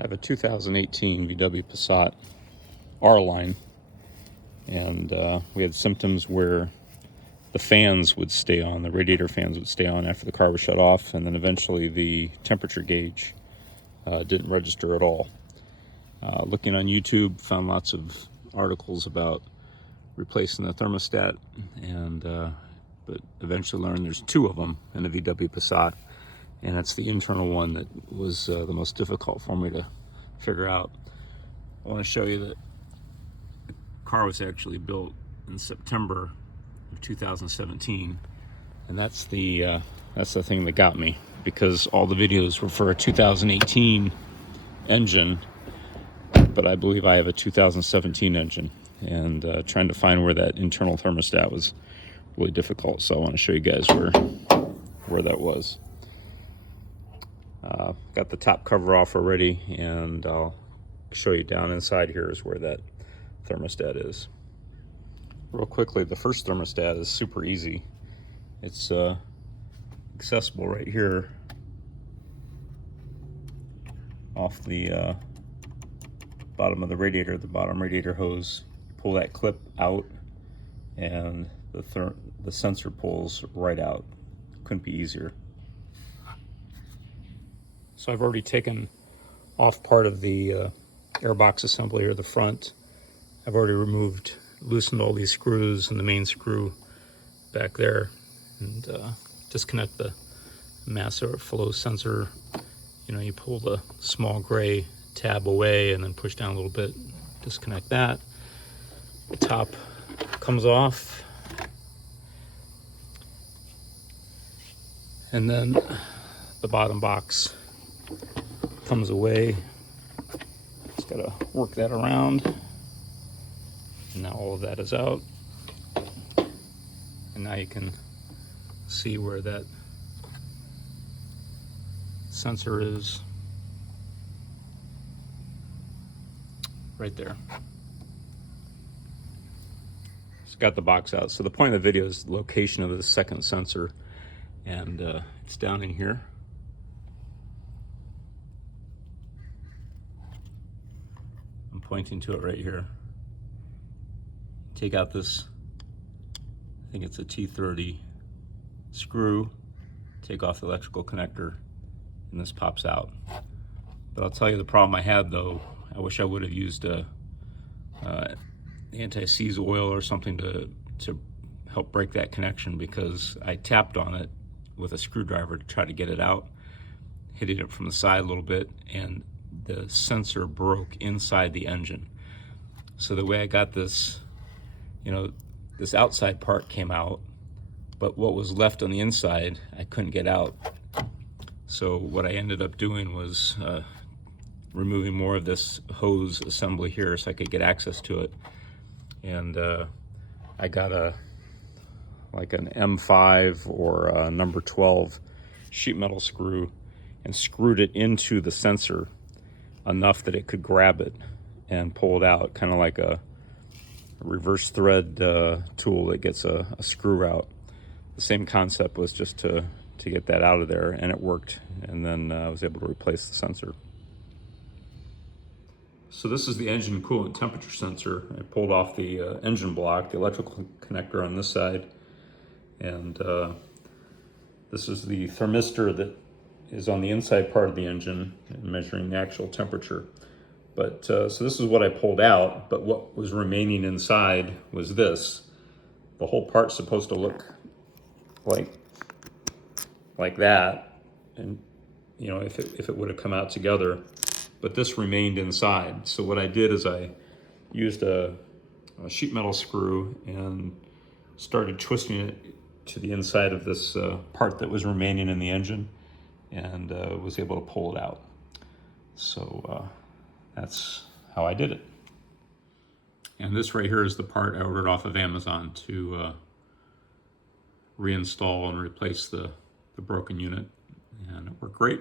I have a 2018 VW Passat R-Line, and we had symptoms where the fans would stay on, the radiator fans would stay on after the car was shut off, and then eventually the temperature gauge didn't register at all. Looking on YouTube, found lots of articles about replacing the thermostat, and but eventually learned there's two of them in the VW Passat, and it's the internal one that was the most difficult for me to figure out. I want to show you that the car was actually built in September of 2017, and that's the thing that got me, because all the videos were for a 2018 engine, but I believe I have a 2017 engine, and trying to find where that internal thermostat was really difficult. So I want to show you guys where that was. Got the top cover off already, and I'll show you down inside here is where that thermostat is. Real quickly, the first thermostat is super easy. It's accessible right here off the bottom of the radiator, the bottom radiator hose. You pull that clip out, and the sensor pulls right out. Couldn't be easier. So I've already taken off part of the airbox assembly, or the front. I've already loosened all these screws and the main screw back there, and disconnect the mass flow sensor. You know, you pull the small gray tab away and then push down a little bit, disconnect that. The top comes off, and then the bottom box comes away. Just gotta work that around, and now all of that is out, and now you can see where that sensor is, right there. Just got the box out. So the point of the video is the location of the second sensor, and it's down in here. I'm pointing to it right here. Take out this, I think it's a T30 screw, take off the electrical connector, and this pops out. But I'll tell you the problem I had, though. I wish I would have used a anti-seize oil or something to help break that connection, because I tapped on it with a screwdriver to try to get it out, hitting it from the side a little bit, and the sensor broke inside the engine. So the way I got this, you know, this outside part came out, but what was left on the inside I couldn't get out. So what I ended up doing was removing more of this hose assembly here so I could get access to it. And I got like an M5 or a number 12 sheet metal screw and screwed it into the sensor enough that it could grab it and pull it out, kind of like a reverse thread tool that gets a screw out. The same concept was just to get that out of there, and it worked, and then I was able to replace the sensor. So this is the engine coolant temperature sensor. I pulled off the engine block, the electrical connector on this side, and this is the thermistor that is on the inside part of the engine, measuring the actual temperature. But so this is what I pulled out, but what was remaining inside was this. The whole part's supposed to look like that, and you know, if it would have come out together, but this remained inside. So what I did is I used a sheet metal screw and started twisting it to the inside of this part that was remaining in the engine, and was able to pull it out. So that's how I did it. And this right here is the part I ordered off of Amazon to reinstall and replace the broken unit, and it worked great.